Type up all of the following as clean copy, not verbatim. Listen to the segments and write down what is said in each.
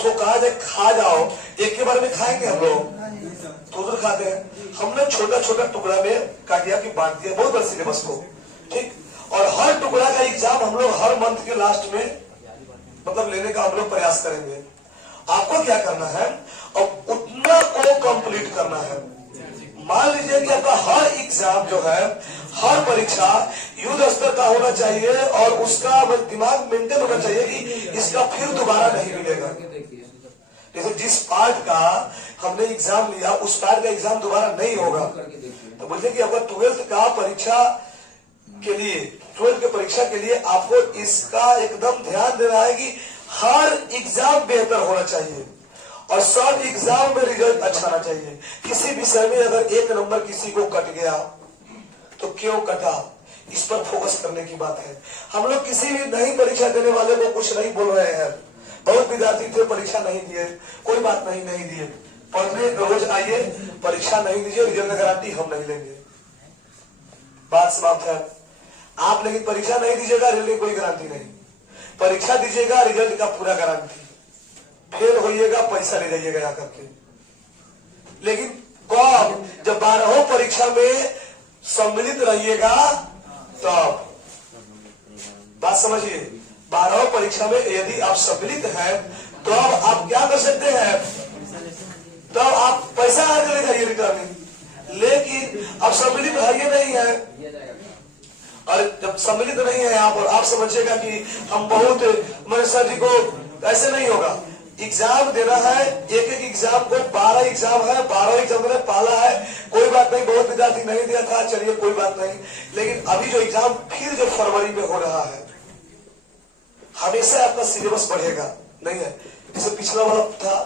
उसको कहा जाए खा जाओ, एक के बारे में खाएंगे हम लोग? तो उधर खाते हैं। हमने छोटा छोटा टुकड़ा में काट दिया कि बांट दिया बहुत बड़ा सिलेबस को, ठीक। और हर टुकड़ा का एग्जाम हम लोग हर मंथ के लास्ट में मतलब लेने का हम लोग प्रयास करेंगे। आपको क्या करना है, अब उतना को कंप्लीट करना है। मान लीजिए कि आपका हर एग्जाम जो है, हर परीक्षा युद्ध स्तर का होना चाहिए और उसका दिमाग मेंटेन होना चाहिए कि इसका फिर दोबारा नहीं मिलेगा। जैसे जिस पार्ट का हमने एग्जाम लिया उस पार्ट का एग्जाम दोबारा नहीं होगा। तो बोलिए कि अगर 12th का परीक्षा के लिए, 12th के परीक्षा के लिए आपको इसका एकदम ध्यान देना है कि हर एग्जाम बेहतर होना चाहिए और सब एग्जाम में रिजल्ट अच्छा आना चाहिए। किसी विषय में अगर एक नंबर किसी को कट गया तो क्यों कटा, इस पर फोकस करने की बात है। हम लोग किसी भी नई परीक्षा देने वाले को कुछ नहीं बोल रहे हैं। बहुत विद्यार्थी थे परीक्षा नहीं दिए, कोई बात नहीं, नहीं दिए, पढ़ने रोज आइए, परीक्षा नहीं दीजिए, रिजल्ट गारंटी हम नहीं लेंगे, बात समाप्त है। आप लेकिन परीक्षा नहीं दीजिएगा, रिजल्ट की कोई गारंटी नहीं। परीक्षा दीजिएगा, रिजल्ट का पूरा गारंटी। फेल होइएगा, पैसा ले जाइएगा जाकर के। लेकिन कब, जब 12 परीक्षा में सम्मिलित रहिएगा तब। बात समझिए, 12 परीक्षा में यदि आप सम्मिलित हैं तो अब आप क्या कर सकते हैं, तब आप पैसा ले जाइए रिटर्न। लेकिन अब सम्मिलित है ये नहीं है, और जब सम्मिलित नहीं है आप, और आप समझिएगा कि हम बहुत मेरे सर जी को, ऐसे नहीं होगा। एग्जाम देना है, एक एक एग्जाम को 12 एग्जाम है, 12 एग्जाम मैंने पाला है, कोई बात नहीं। बहुत विद्यार्थी नहीं दिया था, चलिए कोई बात नहीं। लेकिन अभी जो एग्जाम फिर जो फरवरी में हो रहा है, हमेशा आपका सिलेबस बढ़ेगा नहीं है। जैसे पिछला वाला था,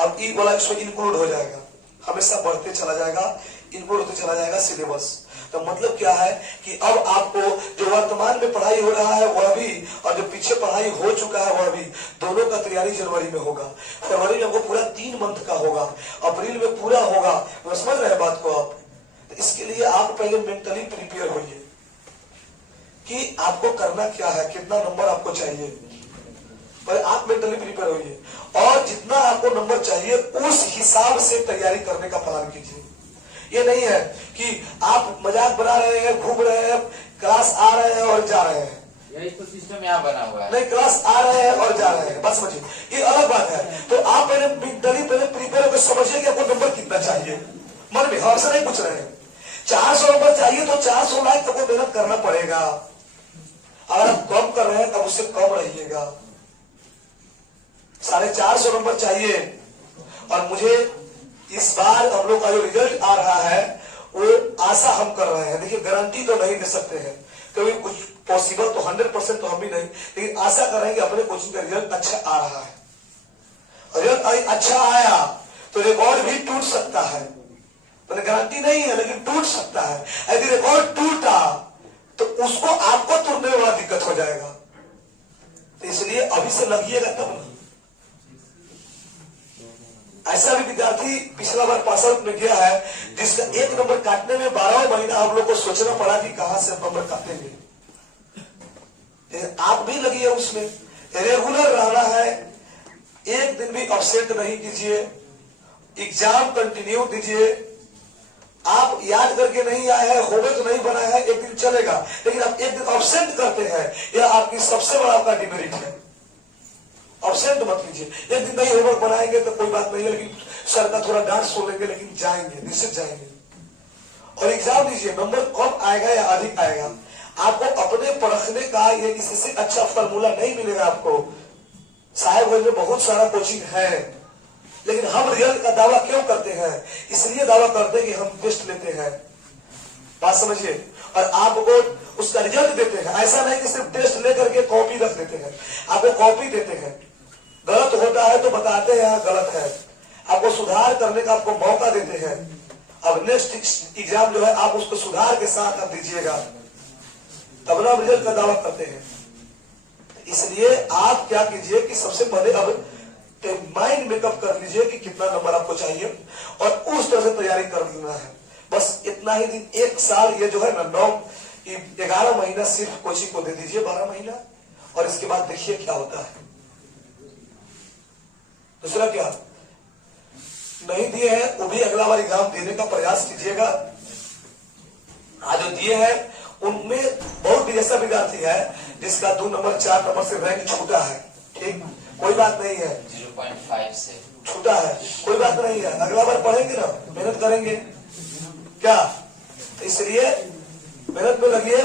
अब ई वाला इसमें इंक्लूड हो जाएगा, हमेशा बढ़ते चला जाएगा, इंक्लूड होते चला जाएगा सिलेबस। तो मतलब क्या है कि अब आपको जो वर्तमान में पढ़ाई हो रहा है वह भी, और जो पीछे पढ़ाई हो चुका है वह भी, दोनों का तैयारी जनवरी में होगा। फरवरी में आपको पूरा 3 मंथ का होगा, अप्रैल में पूरा होगा। समझ रहे हैं बात को आप? तो इसके लिए आप पहले मेंटली प्रिपेयर होइए कि आपको करना क्या है, कितना नंबर आपको चाहिए, पर आप मेंटली प्रिपेयर होइए और जितना आपको नंबर चाहिए उस हिसाब से तैयारी करने का प्लान कीजिए। ये नहीं है कि आप मजाक बना रहे हैं, घूम रहे हैं, क्लास आ रहे हैं और जा रहे हैं, यही तो सिस्टम यहाँ बना हुआ है। नहीं, क्लास आ रहे हैं और जा रहे हैं, बस समझिए, ये अलग बात है। तो आप पहले मेंटली पहले प्रिपेयर होकर समझिए कि आपको नंबर कितना चाहिए। मन में हमसे नहीं पूछ रहे हैं 400 नंबर चाहिए तो 400 लाख आपको मेहनत करना पड़ेगा। अगर आप कम कर रहे हैं तब उससे कम रहिएगा। 450 नंबर चाहिए, और मुझे इस बार हम लोग का जो रिजल्ट आ रहा है वो आशा हम कर रहे हैं। देखिए गारंटी तो नहीं दे सकते हैं, कभी कुछ पॉसिबल तो 100% तो हम भी नहीं, लेकिन आशा कर रहे हैं कि अपने कोचिंग का रिजल्ट अच्छा आ रहा है। रिजल्ट अच्छा आया तो रिकॉर्ड भी टूट सकता है, तो गारंटी नहीं है लेकिन टूट सकता है। यदि रिकॉर्ड टूटा तो उसको आपको तोड़ने में बड़ा दिक्कत हो जाएगा। तो इसलिए अभी से लगिएगा तब ना। ऐसा भी विद्यार्थी पिछला बार पास आउट में गया है जिसका 1 नंबर काटने में 12 महीना हम लोग को सोचना पड़ा कि कहां से नंबर काटेंगे। आप भी लगिए उसमें, रेगुलर रहना है, एक दिन भी अपसेंट नहीं कीजिए, एग्जाम कंटिन्यू दीजिए। आप याद करके नहीं आए हैं, होमवर्क नहीं बना है, एक दिन चलेगा, लेकिन आप एक दिन अपसेंट करते हैं, यह आपकी सबसे बड़ा आपका डिमेरिट है। अपसेंट मत लीजिए। एक दिन नहीं होमवर्क बनाएंगे तो कोई बात नहीं है, लेकिन सर का थोड़ा डांट सुन लेंगे, लेकिन जाएंगे, निश्चित जाएंगे। और एग्जाम दीजिए, नंबर कम आएगा या अधिक आएगा, आपको अपने पढ़ने का ये किसी से अच्छा फॉर्मूला नहीं मिलेगा आपको। साहेबगंज में बहुत सारा कोचिंग है, लेकिन हम रिजल्ट का दावा क्यों करते हैं? इसलिए दावा करते हैं कि हम टेस्ट लेते हैं, बात समझिए, और आपको उसका रिजल्ट देते हैं। ऐसा नहीं कि सिर्फ टेस्ट लेकर के कॉपी रख देते हैं, आपको कॉपी देते हैं, गलत होता है तो बताते हैं गलत है, आपको सुधार करने का आपको मौका देते हैं। अब नेक्स्ट एग्जाम जो है आप उसको सुधार के साथ आप दीजिएगा, तब ना रिजल्ट का दावा करते हैं। इसलिए आप क्या कीजिए कि सबसे पहले अब माइंड मेकअप कर लीजिए कि कितना नंबर आपको चाहिए और उस तरह से तैयारी कर लेना है। बस इतना ही दिन, 1 साल ये जो है ना 11 महीना सिर्फ कोचिंग को दे दीजिए, 12 महीना, और इसके बाद देखिए क्या होता है। दूसरा क्या नहीं दिए हैं वो भी अगला बार एग्जाम देने का प्रयास कीजिएगा। आज जो दिए हैं उनमें बहुत भी ऐसा विद्यार्थी है जिसका 2 नंबर 4 नंबर से रैंक छूटा है। ठीक, कोई बात नहीं है, 0.5 से छूटा है, कोई बात नहीं है, अगला बार पढ़ेंगे ना, मेहनत करेंगे क्या, इसलिए मेहनत में लगिए।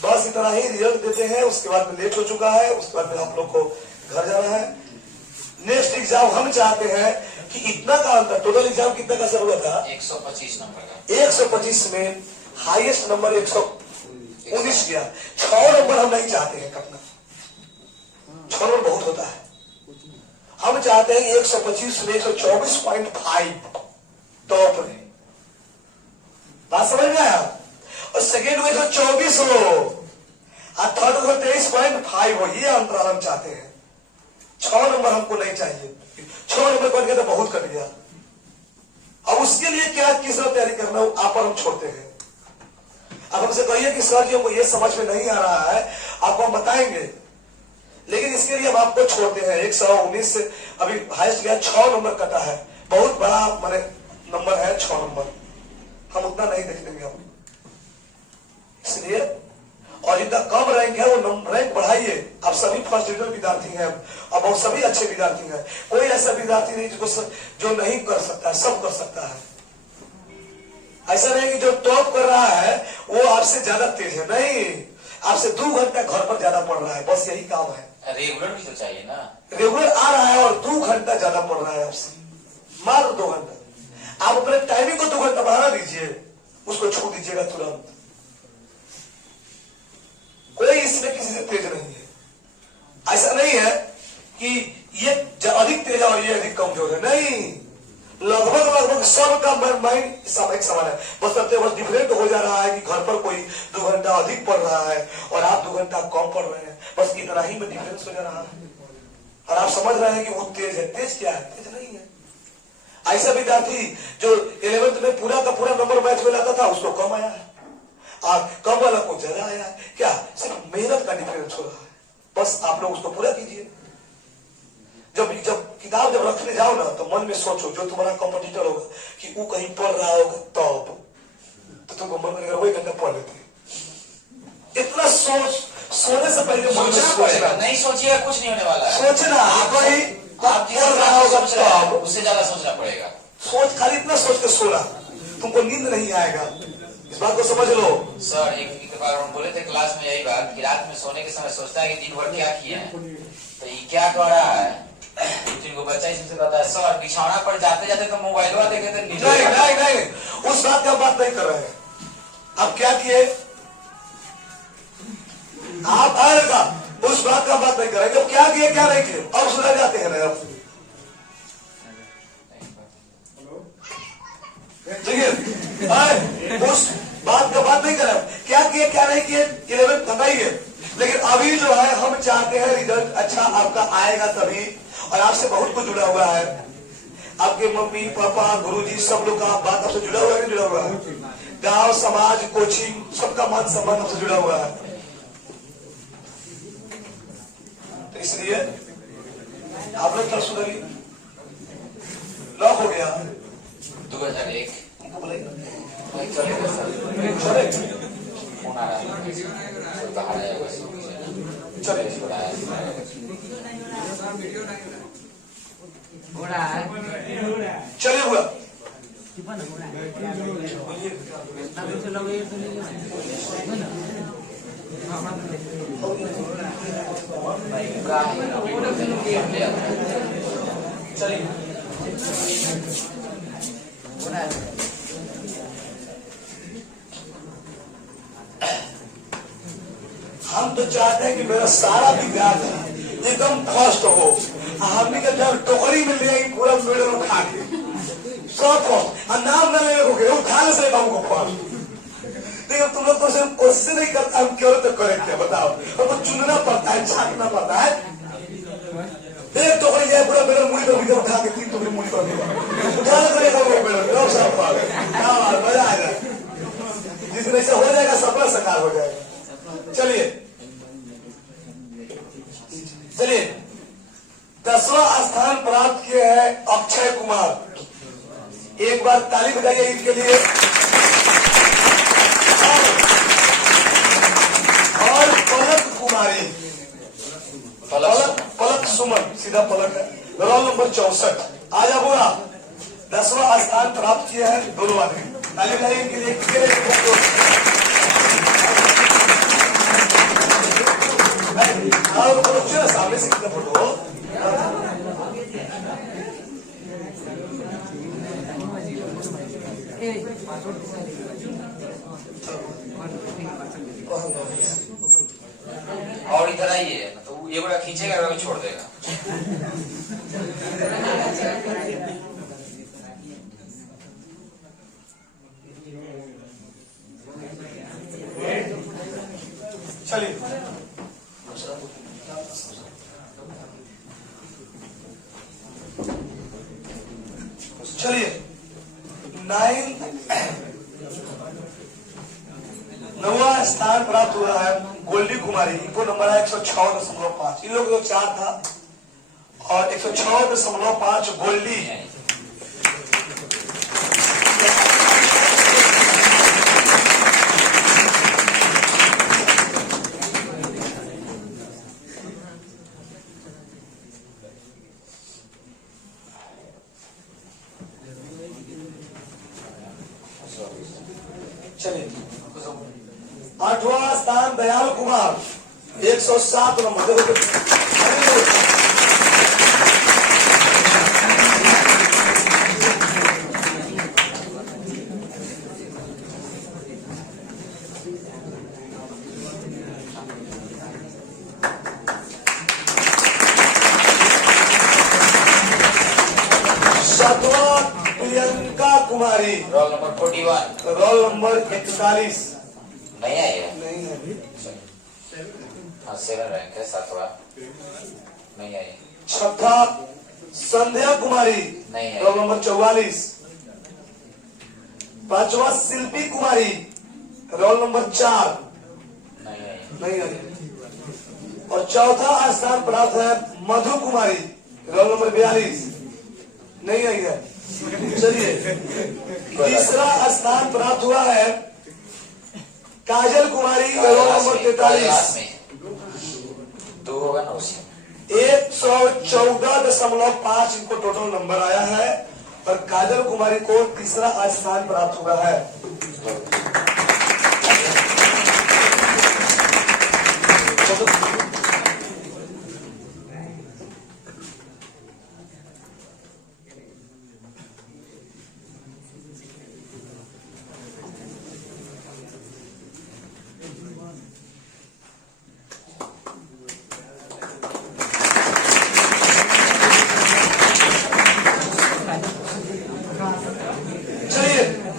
बस इतना ही, रिजल्ट देते हैं, उसके बाद में लेट हो चुका है, उसके बाद में आप लोग को घर जाना है। नेक्स्ट एग्जाम हम चाहते हैं कि इतना का अंतर, टोटल एग्जाम कितना का सर हुआ था? 125 नंबर का। 125 में हाईएस्ट नंबर 119 गया। 6 नंबर हम नहीं चाहते हैं कटना, 6 नंबर बहुत होता है। हम चाहते हैं 125 में 124.5 टॉप में, बात समझ में आया? और सेकेंड में 124 हो और थर्ड में 23.5 हो, ये अंतराल हम चाहते हैं। 6 नंबर हमको नहीं चाहिए, 6 नंबर कट गया तो बहुत कट गया। अब उसके लिए क्या किस तरह तैयारी करना हो आप पर हम छोड़ते हैं। अब हमसे कहिए कि सर जी हमको ये समझ में नहीं आ रहा है, आपको हम बताएंगे, लेकिन इसके लिए हम आपको छोड़ते हैं। 119 से अभी हाईएस्ट गया, 6 नंबर कटा है, बहुत बड़ा माने नंबर है 6 नंबर, हम उतना नहीं देख लेंगे हम, इसलिए। और जितना कम रैंक है वो रैंक बढ़ाइए। आप सभी फर्स्ट डिविजन विद्यार्थी हैं और बहुत सभी अच्छे विद्यार्थी हैं, कोई ऐसा विद्यार्थी नहीं जिसको जो नहीं कर सकता है, सब कर सकता है। ऐसा नहीं कि जो टॉप कर रहा है वो आपसे ज्यादा तेज है, नहीं, आपसे 2 घंटा घर पर ज्यादा पढ़ रहा है, बस यही काम है। रेगुलर भी तो चाहिए ना, रेगुलर आ रहा है और 2 घंटा ज्यादा पढ़ रहा है आपसे, मात्र 2 घंटा। आप अपने टाइमिंग को 2 घंटा बढ़ा दीजिए, उसको छू दीजिएगा तुरंत। कोई इसमें किसी से तेज नहीं है। ऐसा नहीं है कि ये अधिक तेज है और ये अधिक कमजोर है, नहीं, लगभग सबका माइंड एक समान है। बस डिफरेंट हो जा रहा है कि घर पर कोई 2 घंटा अधिक पढ़ रहा है और आप 2 घंटा कम पढ़ रहे हैं, बस इतना ही में डिफरेंस हो जा रहा है। और आप समझ रहे हैं कि वो तेज है, तेज क्या है? तेज नहीं है। ऐसा विद्यार्थी जो 11th में पूरा का पूरा नंबर मैथ में लाता था उसको कम आया है, और कम वाला को ज्यादा आया है। क्या? सिर्फ मेहनत का डिफरेंस हो रहा है, बस आप लोग उसको पूरा कीजिए। जब किताब जब रखने जाओ ना तो मन में सोचो जो तुम्हारा कंपटीटर होगा कि वो कहीं पढ़ रहा होगा तो तुमको मन में वही घंटा पढ़ लेते। इतना सोने से पहले सोचना, नहीं सोचिएगा कुछ नहीं होने वाला है। सोचना आप ही आप जिस पढ़ रहा होगा सोच रहे हैं उससे ज्यादा सोचना पड़ेगा। सोच, खाली इतना सोच के सोना, तुमको नींद नहीं आएगा, इस बात को समझ लो। सर एक बार हम बोले थे क्लास में यही बात कि रात में सोने के समय सोचता है कि दिन भर क्या किए हैं, तो ये क्या कर रहा है। 2-3 गो बच्चा इसमें कहता है सर बिछौना पर जाते जाते तो मोबाइल देखे थे। नहीं, उस बात का बात नहीं कर रहे हैं। अब क्या किए आप आएगा, उस बात का बात नहीं कर रहे। जब क्या किए क्या नहीं किए अब सुना जाते हैं ना। अब ठीक है, उस बात का बात नहीं कर रहे, क्या किए क्या नहीं किए 11th बताइए। लेकिन अभी जो है हम चाहते हैं रिजल्ट अच्छा आपका आएगा तभी, और आपसे बहुत कुछ जुड़ा हुआ है। आपके मम्मी पापा गुरुजी सब लोग का बात आपसे जुड़ा हुआ है, जुड़ा हुआ है। गांव समाज कोचिंग सबका मान सम्मान आपसे जुड़ा हुआ है, तो इसलिए आप लोग तरफ सुधरिए। लॉक हो गया 2001 उनको बोलेगा चलेगा सर, चले फोन आ रहा है, बाहर आएगा चले चले हुआ चलिए। हम तो चाहते हैं कि मेरा सारा विद्यार्थी एकदम फर्स्ट हो, हमने का जब टोकरी में ले पूरा मेडल उठा के सब और नाम न ले उठाने से हमको फर्स्ट। देखो तुम लोग तो सिर्फ कोशिश नहीं करता, हम क्यों तो करे क्या बताओ, हमको चुनना पड़ता है, छांटना पड़ता है। एक टोकरी जाए पूरा मेडल मुड़ी पर उठा के 3 टोकरी मुड़ी पर उठाने से मेडल सब मजा आएगा, जिसमें से हो जाएगा सपना साकार हो जाएगा। चलिए 10वां स्थान प्राप्त किए हैं अक्षय कुमार। एक बार ताली बजाइए इनके लिए। और पलक कुमारी, पलक सुमन, सीधा पलक है, रोल नंबर 64। आजा बुआ 10वां स्थान प्राप्त किया है दोनों आदमी। ताली बजाइए इनके लिए। सामने से कितना फोटो और इधर आइए, तो ये बड़ा खींचेगा और छोड़ देगा। चलिए चलिए 9वां स्थान प्राप्त हुआ है गोल्डी कुमारी। इनको नंबर है 106.5। इन लोगों को 4 था और 106.5 गोल्डी। चलिए 8वां स्थान Dayal Kumar 107 number. Priyanka Kumari roll number 41। Roll number 41। नहीं आई है, नहीं है। हाँ 7 रैंक है, 7वां नहीं आई। 6था संध्या कुमारी नहीं है, रोल नंबर 44। 5वां शिल्पी कुमारी रोल नंबर 4 नहीं आई। नहीं आई। और 4था स्थान प्राप्त है मधु कुमारी रोल नंबर 42 नहीं आई है। चलिए 3रा स्थान प्राप्त हुआ है काजल कुमारी रोल नंबर 43। 2 होगा ना उसी। 114.5 इनको टोटल नंबर आया है और काजल कुमारी को 3रा स्थान प्राप्त हुआ है।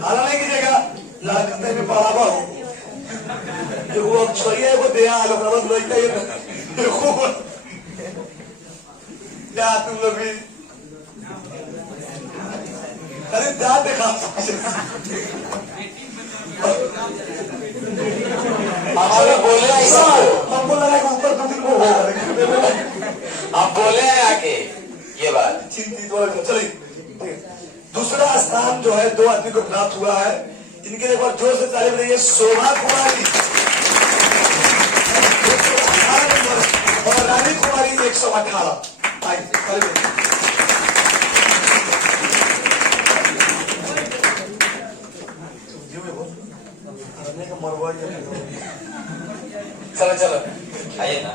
आला नहीं कीजिएगा, लाकते में बढ़ावा हो। वो छोड़िए वो दे आलो प्रबंध लोग का ये क्या तुम लोग भी अरे दांत देखा हमारे बोले ऐसा, हमको लगा कि ऊपर 2-3 वो होगा। आप बोले हैं आके ये बात चिंतित वाला। चलिए 2रा स्थान जो है 2 आदमी को प्राप्त हुआ है। इनके एक बार जोर से ताली बजाइए। शोभा कुमारी 118 नंबर और रानी कुमारी 118। आइए ताली बजाइए। मरवा चलो चलो आइए ना।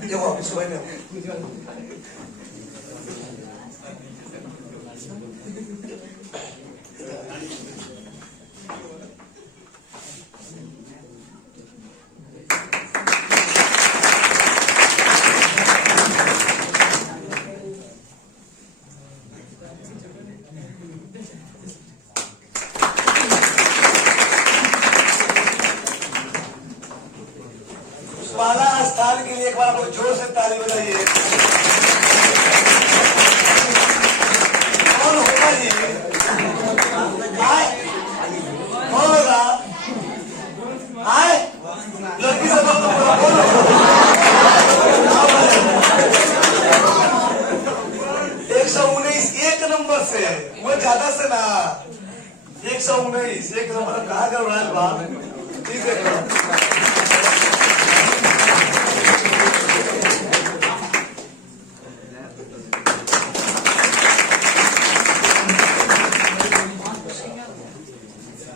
देखो आप सुबह में पहला स्थान के लिए एक बार आप जोर से ताली बजाइए। कौन होगा ये? आए? कौन होगा? आए? 119 एक नंबर कहा गया रॉयल बाल ठीक है।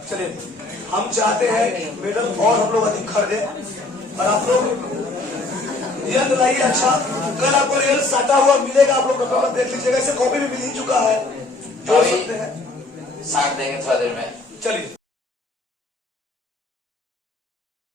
चलिए हम चाहते हैं कि मेडल और हम लोग अधिक खरीदे और आप लोग यंत्र लाइए। अच्छा कल आपको रियल साटा हुआ मिलेगा, आप लोग पेपर देख लीजिएगा, इसे कॉपी भी मिल ही चुका है, जोड़ सकते हैं। साट देंगे थोड़ा देर में। चलिए।